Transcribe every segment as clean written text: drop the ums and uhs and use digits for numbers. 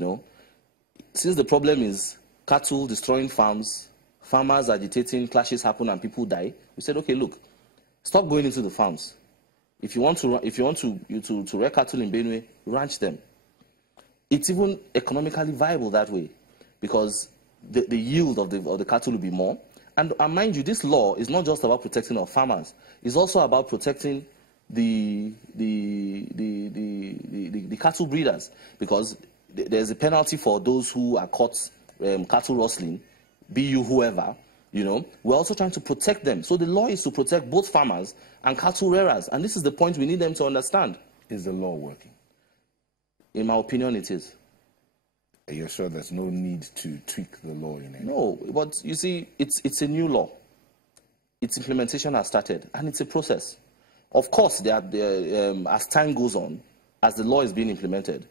You know, since the problem is cattle destroying farms, farmers agitating, clashes happen and people die, we said, okay, look, stop going into the farms. If you want to rear cattle in Benue, ranch them. It's even economically viable that way, because the yield of the cattle will be more. And mind you, this law is not just about protecting our farmers; it's also about protecting the cattle breeders, because there's a penalty for those who are caught cattle rustling, be you whoever. You know, we're also trying to protect them. So the law is to protect both farmers and cattle rearers, and this is the point we need them to understand. Is the law working? In my opinion, it is. Are you sure there's no need to tweak the law in any way? No, but you see, it's a new law. Its implementation has started, and it's a process. Of course, as time goes on, as the law is being implemented,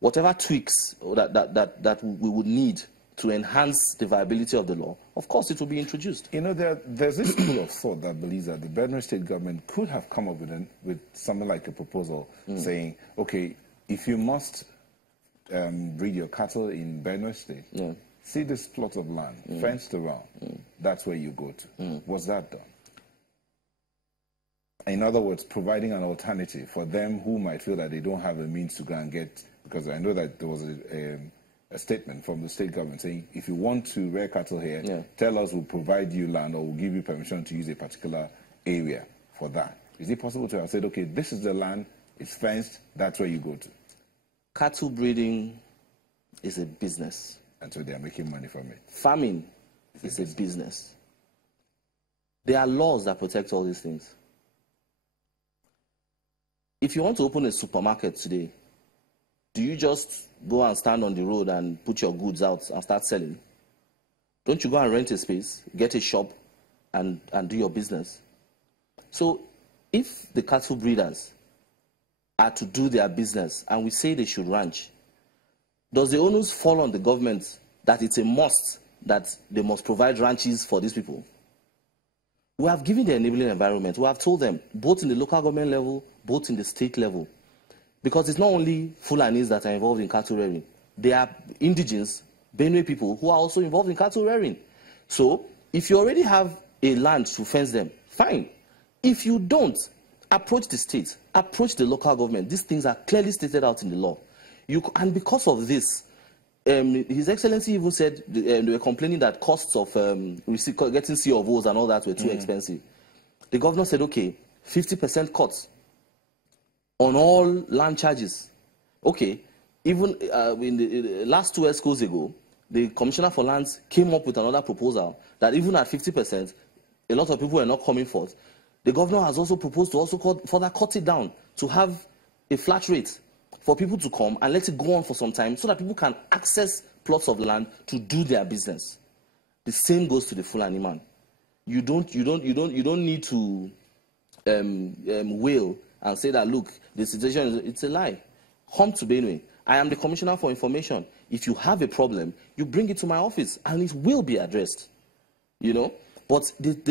whatever tweaks that we would need to enhance the viability of the law, of course it will be introduced. You know, there's this school of thought that believes that the Benue state government could have come up with something like a proposal saying, okay, if you must breed your cattle in Benue state, see this plot of land, fenced around, that's where you go to. Was that done? In other words, providing an alternative for them who might feel that they don't have a means to go and get, because I know that there was a statement from the state government saying, if you want to rear cattle here, tell us, we'll provide you land or we'll give you permission to use a particular area for that. Is it possible to have said, okay, this is the land, it's fenced, that's where you go to? Cattle breeding is a business. And so they are making money from it. Farming is a business. There are laws that protect all these things. If you want to open a supermarket today, do you just go and stand on the road and put your goods out and start selling? Don't you go and rent a space, get a shop, and do your business? So if the cattle breeders are to do their business and we say they should ranch, does the onus fall on the government that it's a must that they must provide ranches for these people? We have given the enabling environment. We have told them, both in the local government level, both in the state level, because it's not only Fulanis that are involved in cattle rearing. There are indigenous Benue people who are also involved in cattle rearing. So if you already have a land to fence them, fine. If you don't, approach the state, approach the local government. These things are clearly stated out in the law. And because of this, His Excellency even said they were complaining that costs of getting C of O's and all that were too expensive. The governor said, okay, 50% cuts on all land charges. Okay, even in the last 2 ESCOs ago, the Commissioner for Lands came up with another proposal that even at 50%, a lot of people were not coming forth. The governor has also proposed to also further cut it down, to have a flat rate for people to come and let it go on for some time so that people can access plots of land to do their business. The same goes to the Fulani man. You don't need to wail and say that, look, the situation it's a lie. Come to Benue. I am the Commissioner for Information. If you have a problem, you bring it to my office and it will be addressed. You know? But it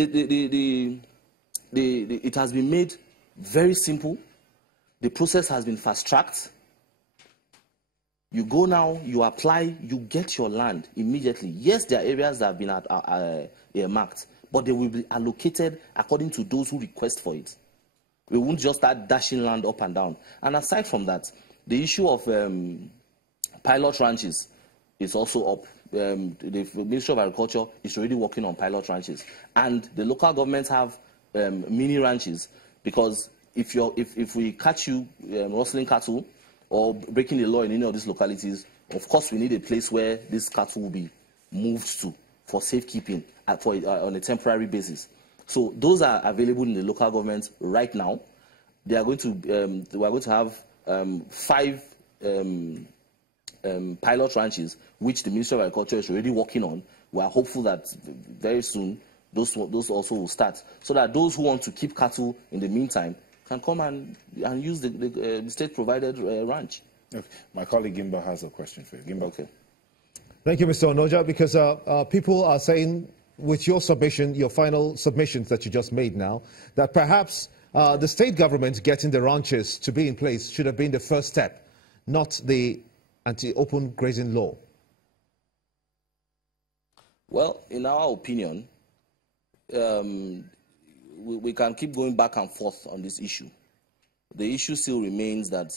has been made very simple. The process has been fast-tracked. You go now, you apply, you get your land immediately. Yes, there are areas that have been marked, but they will be allocated according to those who request for it. We won't just start dashing land up and down. And aside from that, the issue of pilot ranches is also up. The Ministry of Agriculture is already working on pilot ranches. And the local governments have mini ranches, because if we catch you rustling cattle or breaking the law in any of these localities, of course we need a place where this cattle will be moved to for safekeeping on a temporary basis. So those are available in the local government right now. They are going to we are going to have 5 pilot ranches, which the Ministry of Agriculture is already working on. We are hopeful that very soon those also will start, so that those who want to keep cattle in the meantime can come and use the state-provided ranch. Okay. My colleague Gimba has a question for you. Gimba. Okay. Thank you, Mr. Onoja, because people are saying, with your submission, your final submissions that you just made now, that perhaps the state government getting the ranches to be in place should have been the first step, not the anti-open grazing law? Well, in our opinion, we can keep going back and forth on this issue. The issue still remains that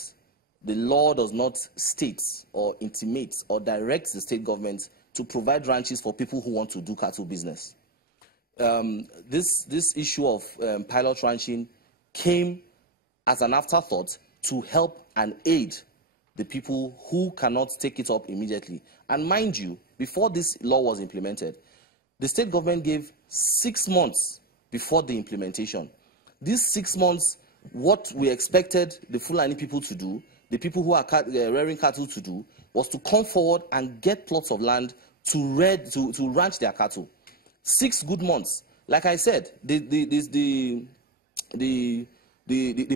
the law does not state or intimate or direct the state government to provide ranches for people who want to do cattle business. This issue of pilot ranching came as an afterthought to help and aid the people who cannot take it up immediately. And mind you, before this law was implemented, the state government gave 6 months before the implementation. These 6 months, what we expected the Fulani people to do, the people who are rearing cattle to do, was to come forward and get plots of land to ranch their cattle. 6 good months. Like I said, the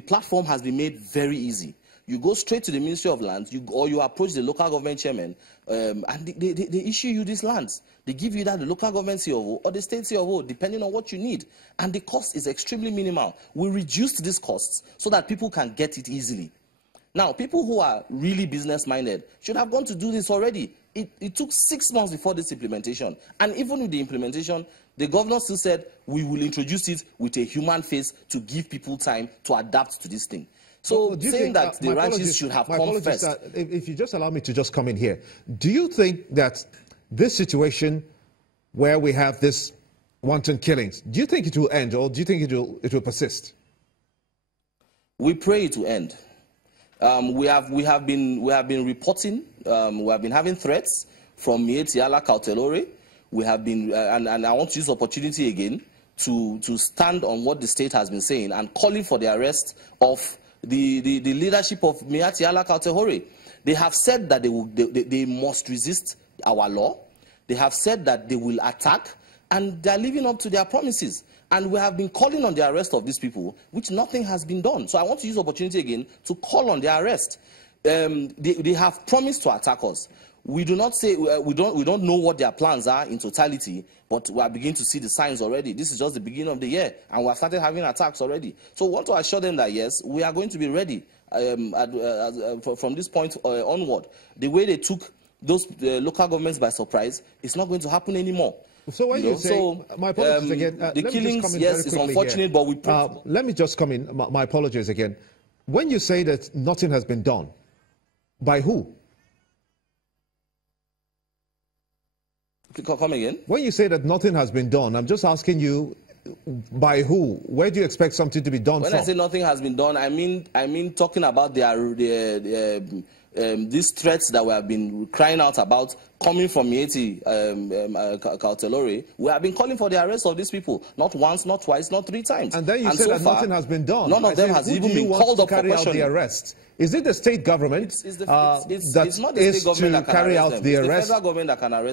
platform has been made very easy. You go straight to the Ministry of Lands, or you approach the local government chairman, and they issue you these lands. They give you that, the local government COO or the state COO, depending on what you need. And the cost is extremely minimal. We reduced these costs so that people can get it easily. Now, people who are really business-minded should have gone to do this already. It took 6 months before this implementation. And even with the implementation, the governor still said, we will introduce it with a human face to give people time to adapt to this thing. So saying that the ranches should have come first. If you just allow me to just come in here, do you think that this situation where we have this wanton killings, do you think it will end, or do you think it will persist? We pray it will end. We have been reporting. We have been having threats from Mietiala Kautelore. We have been, and I want to use the opportunity again to stand on what the state has been saying and calling for the arrest of the leadership of Mietiala Kautelore. They have said that they must resist our law. They have said that they will attack, and they are living up to their promises. And we have been calling on the arrest of these people, which nothing has been done. So I want to use the opportunity again to call on their arrest. They have promised to attack us. We do not say we don't know what their plans are in totality, but we are beginning to see the signs already. This is just the beginning of the year, and we have started having attacks already. So we want to assure them that yes, we are going to be ready from this point onward. The way they took those local governments by surprise, it's not going to happen anymore. So when you say, my apologies again, the killings, yes, it's unfortunate, but we. Let me just come in. My apologies again. When you say that nothing has been done, by who? Come again? When you say that nothing has been done, I'm just asking you, by who? Where do you expect something to be done when from? I say nothing has been done, I mean talking about these threats that we have been crying out about coming from Mieti Kautelore. We have been calling for the arrest of these people, not once, not twice, not 3 times. And then you say that nothing has been done. None of them has even been called up for questioning. Carry out the arrest? Is it the state government it's not the state government that can carry arrest out them. the it's arrest? The federal government that can arrest